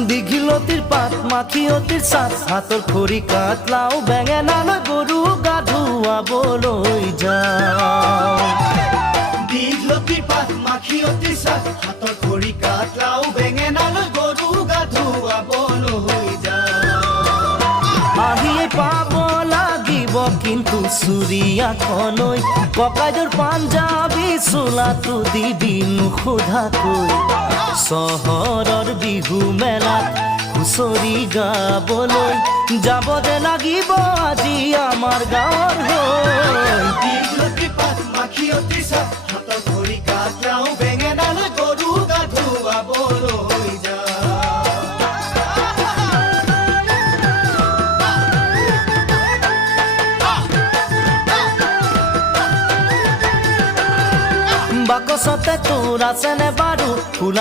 দীঘিলতিৰ পাত মাখিয়তিৰ চাট হাতৰ খৰি কাট লাও বেঙেনালৈ গৰু গা ধুৱাবলৈ যাওঁ দীঘলতিৰ পাত মাখিয়তিৰ চাট হাতৰ খৰি কাট লাও বেঙেনালৈ গৰু গা ধুৱাবলৈ যাওঁ আহিয়ে পাব লাগিব কিন্তু চুৰিয়াখনৈ ককাইদেউৰ পাঞ্জাবী চোলাটো দিবি নোসোধাকৈ চহৰৰ বিহু মেলাত হুঁচৰি গাবলৈ যাব যে লাগিব আজি আমাৰ গাঁৱৰ হৈ দীঘলতিৰ পাত মাখিয়তিৰ চাট হাতৰ খৰি কাট লাও বেঙেনালৈ গৰু গা ধুৱাবলৈ যাওঁ বাকচতে তোৰ আছেনে বাৰু